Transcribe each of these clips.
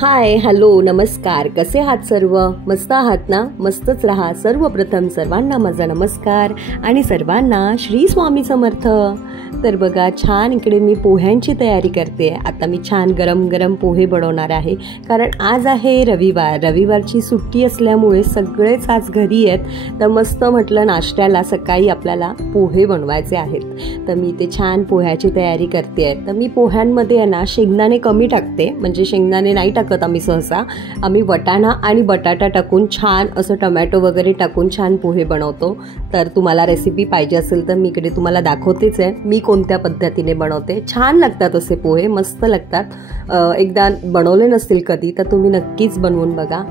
हाय, hello, नमस्कार. कसे आहात सर्व? मस्त आहात ना? मस्तच राहा. सर्वप्रथम सर्वांना माझा नमस्कार आणि सर्वांना श्री स्वामी समर्थ. तर बघा, छान इकडे मी पोह्यांची तयारी करते. आता मी छान गरम गरम पोहे बनवणार आहे, कारण आज आहे रविवार. रविवारची सुट्टी असल्यामुळे सगळेच आज घरी आहेत. तर मस्त म्हटलं नाश्त्याला सकाळी आपल्याला पोहे बनवायचे आहेत. तर मी ते छान पोह्याची तयारी करते आहे. तर मी पोह्यांमध्ये आहे ना शेंगदाणे कमी टाकते, म्हणजे शेंगदाणे नाही टाकत आम्ही सहसा. आम्ही वटाणा आणि बटाटा टाकून छान असं टमॅटो वगैरे टाकून छान पोहे बनवतो. तर तुम्हाला रेसिपी पाहिजे असेल तर मी इकडे तुम्हाला दाखवतेच आहे मी कोणत्या पद्धतीने बनवते. छान लागतात असे पोहे, मस्त लागतात. एकदा बनवले नसतील कधी तर तुम्ही नक्कीच बनवून बघा.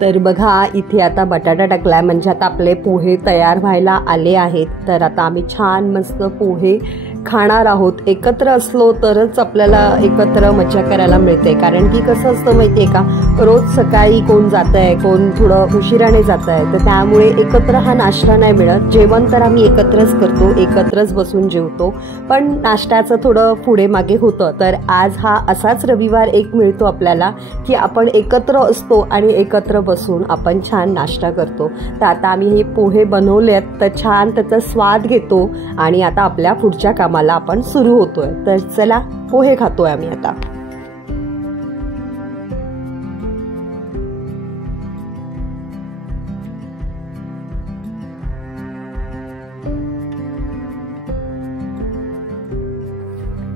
तर बघा, इथे आता बटाटा टाकला म्हणजे आता आपले पोहे तयार व्हायला आले आहेत. तर आता आम्ही छान मस्त पोहे खाणार आहोत. एकत्र असलो तरच आपल्याला एकत्र मजा करायला मिळते, कारण की कसं असतं माहिती आहे का, रोज सकाळी कोण जात आहे, कोण थोडं उशिराने जात आहे, तर त्यामुळे एकत्र हा नाश्ता नाही मिळत. जेवण तर आम्ही एकत्रच करतो, एकत्रच बसून जेवतो, पण नाश्त्याचं थोडं पुढे मागे होतं. तर आज हा असाच रविवार एक मिळतो आपल्याला की आपण एकत्र असतो आणि एकत्र बसून आपण छान नाश्ता करतो. तर आता आम्ही हे पोहे बनवलेत, तर छान त्याचा स्वाद घेतो आणि आता आपल्या पुढच्या कामाला आपण सुरू होतोय. तर चला, पोहे खातोय आम्ही आता.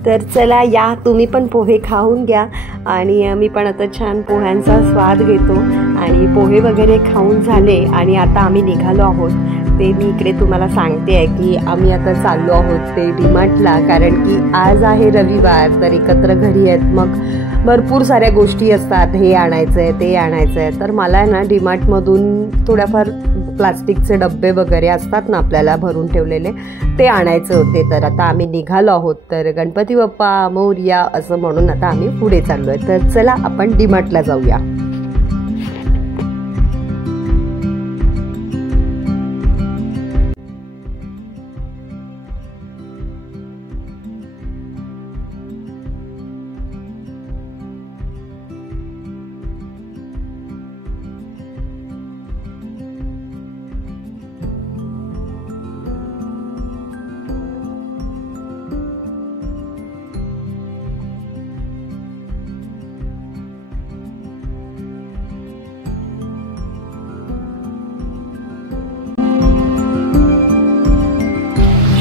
तर चला या, तुम्ही पण पोहे खाऊन घ्या आणि मी पण आता छान पोह्यांचा स्वाद घेतो. आणि पोहे वगैरे खाऊन झाले आणि आता आम्ही निघालो आहोत. ते मी इकडे तुम्हाला सांगते आहे की आम्ही आता चाललो आहोत ते डीमार्टला, कारण की आज आहे रविवार. तर एकत्र घरी आहेत, मग भरपूर साऱ्या गोष्टी असतात, हे आणायचं आहे ते आणायचं आहे. तर मला आहे ना डीमार्टमधून थोड्याफार प्लास्टिकचे डब्बे वगैरे असतात ना आपल्याला भरून ठेवलेले, ते आणायचे होते. तर आता आम्ही निघालो आहोत. तर गणपती बाप्पा मोरया असं म्हणून आता आम्ही पुढे चाललो आहे. तर चला आपण डीमार्टला जाऊया.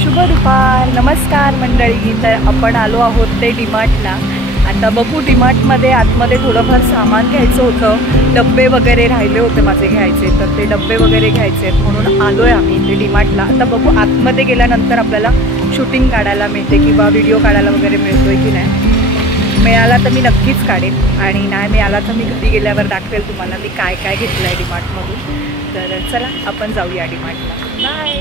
शुभ दुपार, नमस्कार मंडळी. तर आपण आलो आहोत ते डीमार्टला. आता बघू, डीमार्टमध्ये आतमध्ये थोडंफार सामान घ्यायचं होतं, डब्बे वगैरे राहिले होते माझे घ्यायचे, तर ते डब्बे वगैरे घ्यायचे आहेत म्हणून आलो आहे आम्ही ते डीमार्टला. आता बघू आतमध्ये गेल्यानंतर आपल्याला शूटिंग काढायला मिळते किंवा व्हिडिओ काढायला वगैरे मिळतोय की नाही. मिळाला तर मी नक्कीच काढेन आणि नाही मिळाला तर मी घरी गेल्यावर दाखवेल तुम्हाला मी काय काय घेतलं आहे डीमार्टमधून. तर चला आपण जाऊया डीमार्टला. बाय.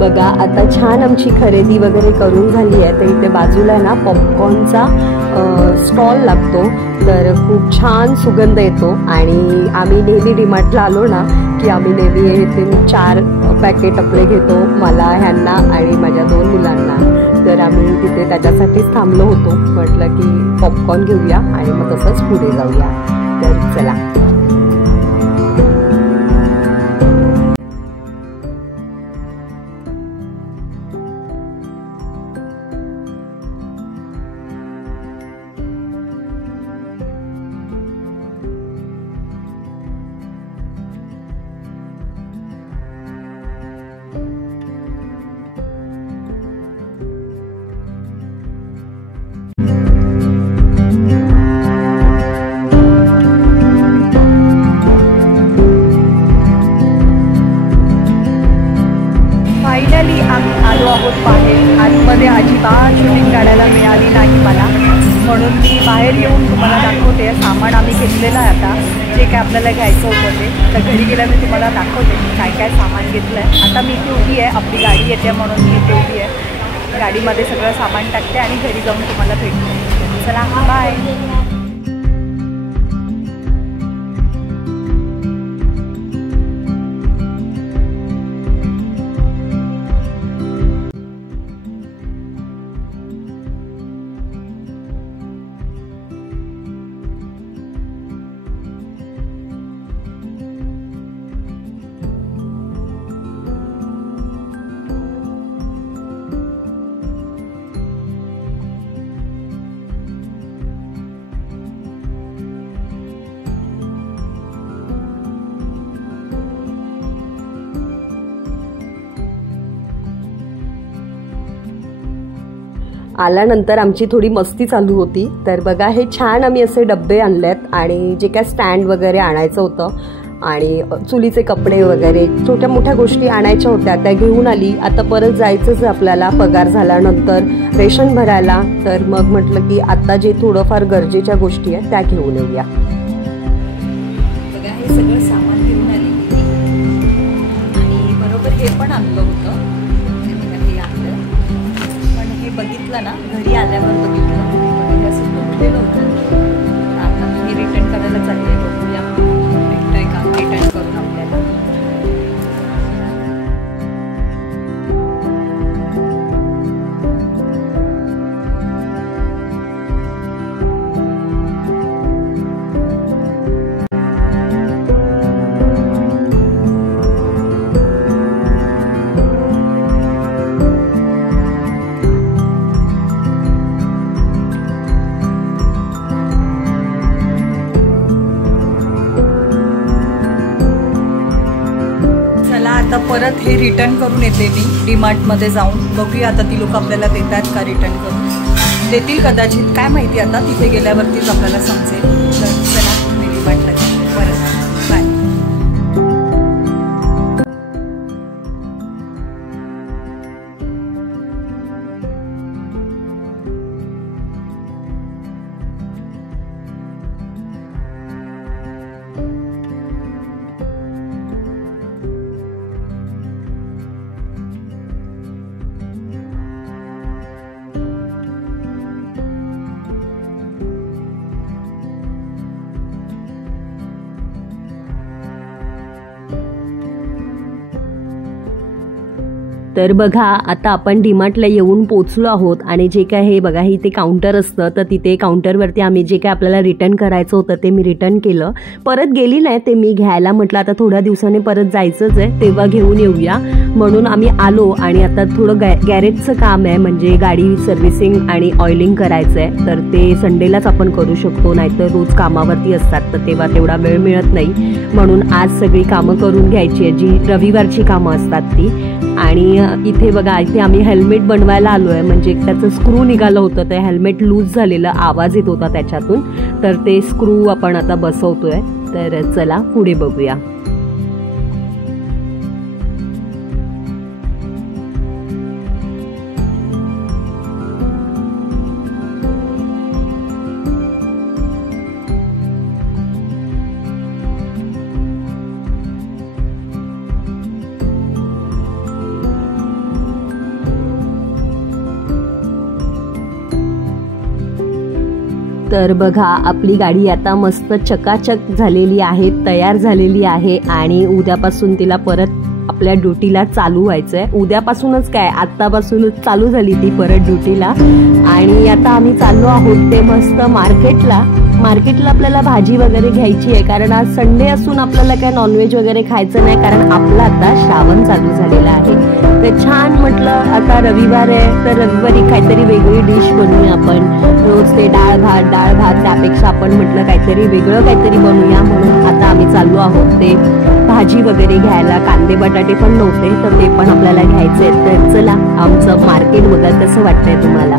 बघा, आता छान आमची खरेदी वगैरे करून झाली आहे. तर इथे बाजूला आहे ना पॉपकॉर्नचा स्टॉल लागतो, तर खूप छान सुगंध येतो. आणि आम्ही नेहमी डीमार्टला आलो ना की आम्ही नेहमी इथे 4 पॅकेट आपले घेतो, मला, ह्यांना आणि माझ्या 2 मुलांना. तर आम्ही तिथे त्याच्यासाठीच थांबलो होतो. म्हटलं की पॉपकॉर्न घेऊया आणि मग तसंच पुढे जाऊया. तर चला. छान शूटिंग काढायला मिळाली नाही मला, म्हणून मी बाहेर येऊन तुम्हाला दाखवते. सामान आम्ही घेतलेलं आहे आता, जे काय आपल्याला घ्यायचं होतं ते. तर घरी गेल्या मी तुम्हाला दाखवते काय काय सामान घेतलं आहे. आता मी इथे उभी आहे, आपली गाडी येते म्हणून मी इथे उभी आहे. गाडीमध्ये सगळं सामान टाकते आणि घरी जाऊन तुम्हाला भेटते. चला बाय. आल्यानंतर आमची थोडी मस्ती चालू होती. तर बघा हे छान आम्ही असे डब्बे आणलेत आणि जे काय स्टँड वगैरे आणायचं होतं आणि चुलीचे कपडे वगैरे छोट्या मोठ्या गोष्टी आणायच्या होत्या त्या घेऊन आली. आता परत जायचंच आपल्याला पगार झाल्यानंतर रेशन भरायला. तर मग म्हटलं की आता जे थोडंफार गरजेच्या गोष्टी आहेत त्या घेऊन येऊया. बघा हे सगळं सामान घेऊन आली आणि बरोबर हे पण आणलं होतं. बघितलं ना, घरी आल्यावर बघितलं असं तुटलेलं होतं. आता मी रिटर्न करायला चालले. बघूया भेटतंय का रिटर्न करून आपल्याला. आता परत हे रिटर्न करून येते मी डीमार्टमध्ये जाऊन. बघूया आता ती लोक आपल्याला देतात का रिटर्न करून. देतील कदाचित, काय माहिती आता तिथे गेल्यावरतीच आपल्याला समजेल. तर चला मी डीमार्टला जाते परत. बाय. तर बघा आता आपण डीमार्टला येऊन पोचलो आहोत आणि जे काय हे बघा हे इथे काउंटर असतं. तर तिथे काउंटरवरती आम्ही जे काय आपल्याला रिटर्न करायचं होतं ते मी रिटर्न केलं. परत गेली नाही ते मी घ्यायला. म्हटलं आता थोड्या दिवसाने परत जायचंच आहे तेव्हा घेऊन येऊया म्हणून आम्ही आलो. आणि आता थोडं गॅरेजचं काम आहे, म्हणजे गाडी सर्व्हिसिंग आणि ऑइलिंग करायचं आहे. तर ते संडेलाच आपण करू शकतो, नाहीतर रोज कामावरती असतात तर तेव्हा तेवढा वेळ मिळत नाही. म्हणून आज सगळी कामं करून घ्यायची आहे, जी रविवारची कामं असतात ती. आणि इथे बघा इथे आम्ही हेल्मेट बनवायला आलो आहे, म्हणजे त्याचं स्क्रू निघालं होतं. ते हेल्मेट लूज झालेलं, आवाज येत होता त्याच्यातून. तर ते स्क्रू आपण आता बसवतोय. तर चला पुढे बघूया. तर बघा आपली गाडी आता मस्त चकाचक झालेली आहे, तयार झालेली आहे. आणि उद्यापासून तिला परत आपल्या ड्युटीला चालू व्हायचंय. उद्यापासूनच काय आत्तापासूनच चालू झाली ती परत ड्युटीला. आणि आता आम्ही चाललो आहोत ते मस्त मार्केटला. आपल्याला भाजी वगैरे घ्यायची आहे, कारण आज संडे असून आपल्याला काय नॉनव्हेज वगैरे खायचं नाही, कारण आपला आता श्रावण चालू झालेला आहे. तर छान म्हटलं आता रविवार आहे तर रविवारी काहीतरी वेगळी डिश बनवूया आपण. रोज ते डाळ भात त्यापेक्षा आपण म्हटलं काहीतरी वेगळं काहीतरी बनवूया. म्हणून आता आम्ही चाललो आहोत ते भाजी वगैरे घ्यायला. कांदे बटाटे पण नव्हते तर ते पण आपल्याला घ्यायचे. तर चला आमचं मार्केट बघा कसं वाटतंय तुम्हाला.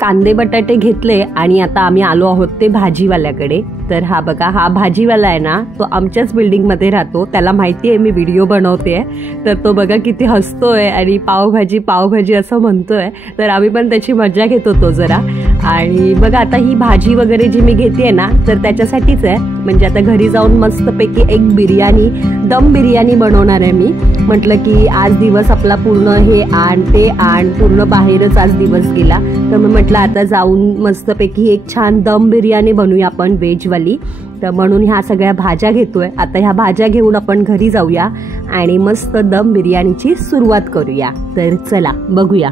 कांदे बटाटे घेतले आणि आता आम्ही आलो आहोत ते भाजीवाल्याकडे. तर हा बघा, हा भाजीवाला आहे ना, तो आमच्याच बिल्डिंगमध्ये राहतो. त्याला माहिती आहे मी व्हिडिओ बनवते, तर तो बघा किती हसतोय आणि पावभाजी पावभाजी असं म्हणतोय. तर आम्ही पण त्याची मजा घेत होतो जरा. आणि बघा आता ही भाजी वगैरे जी मी घेते ना, तर त्याच्यासाठीच आहे. म्हणजे आता घरी जाऊन मस्तपैकी एक बिर्याणी, दम बिर्याणी बनवणार आहे मी. म्हटलं की आज दिवस आपला पूर्ण हे आण ते आण, पूर्ण बाहेरच आज दिवस गेला. तर मी म्हटलं आता जाऊन मस्तपैकी एक छान दम बिर्याणी बनवूया आपण व्हेजवाली. तर म्हणून ह्या सगळ्या भाज्या घेतोय. आता ह्या भाज्या घेऊन आपण घरी जाऊया आणि मस्त दम बिर्याणीची सुरुवात करूया. तर चला बघूया.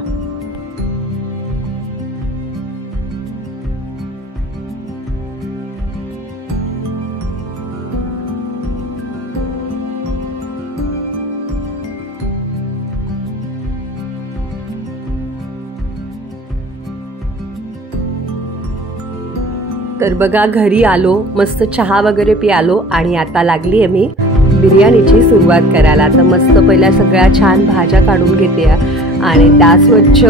तर बघा घरी आलो, मस्त चहा वगैरे प्यालो आणि आता लागली आहे मी बिर्याणीची सुरुवात करायला. तर मस्त पहिल्या सगळ्या छान भाज्या काढून घेते आणि त्या स्वच्छ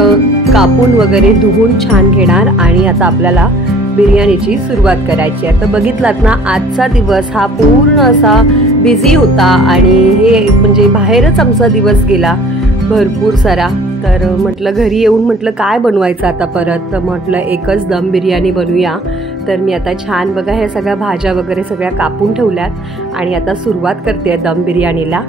कापून वगैरे धुवून छान घेणार आणि आता आपल्याला बिर्याणीची सुरुवात करायची आहे. तर बघितलात ना, आजचा दिवस हा पूर्ण असा बिझी होता आणि हे म्हणजे बाहेरच आमचा दिवस गेला भरपूर सारा. तर म्हटलं घरी येऊन म्हटलं काय बनवायचं आता परत, तर म्हटलं एकच दम बिर्याणी बनवूया. तर मी आता छान बघा ह्या सगळ्या भाज्या वगैरे सगळ्या कापून ठेवल्यात आणि आता सुरुवात करते दम बिर्याणीला.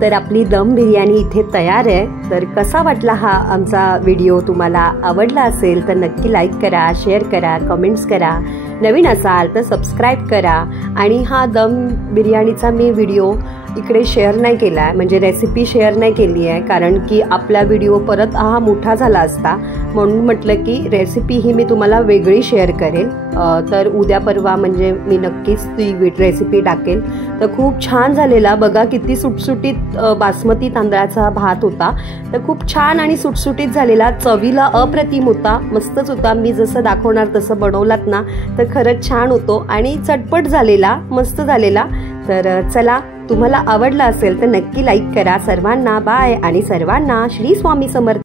तर आपली दम बिर्याणी इथे तयार आहे. तर कसा वाटला हा आमचा व्हिडिओ? तुम्हाला आवडला असेल तर नक्की लाईक करा, शेअर करा, कमेंट्स करा. नवीन असाल तर सबस्क्राईब करा. आणि हा दम बिर्याणीचा मी व्हिडिओ इकडे शेअर नाही केला आहे, म्हणजे रेसिपी शेअर नाही केली आहे, कारण की आपला व्हिडिओ परत हा मोठा झाला असता. म्हणून म्हटलं की रेसिपी ही मी तुम्हाला वेगळी शेअर करेल. तर उद्या परवा म्हणजे मी नक्कीच ती रेसिपी टाकेल. तर खूप छान झालेला बघा, किती सुटसुटीत बासमती तांदळाचा भात होता. तर खूप छान आणि सुटसुटीत झालेला, चवीला अप्रतिम होता, मस्तच होता. मी जसं दाखवणार तसं बनवलात ना तर खरंच छान होतो आणि चटपट झालेला, मस्त झालेला. तर चला, तुम्हाला आवडला असेल तर नक्की लाईक करा. सर्वांना बाय आणि सर्वांना श्री स्वामी समर्थ.